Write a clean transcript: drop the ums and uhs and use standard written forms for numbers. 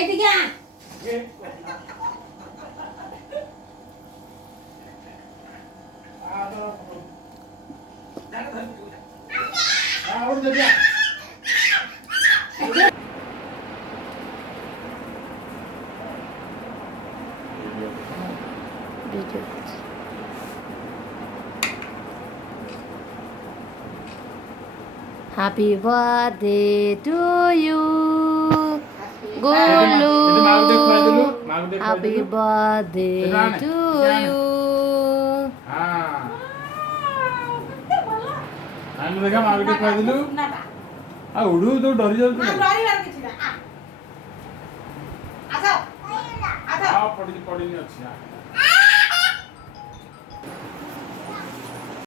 এদিকে আয়। Happy birthday to you, Golu. Happy birthday to you. আমি দেখা মার্কেটে খাই দিলু আ উড়ু তো ডরি যাচ্ছে না ডরিবার কিছু না আসো আসো পড়ি পড়ি আছে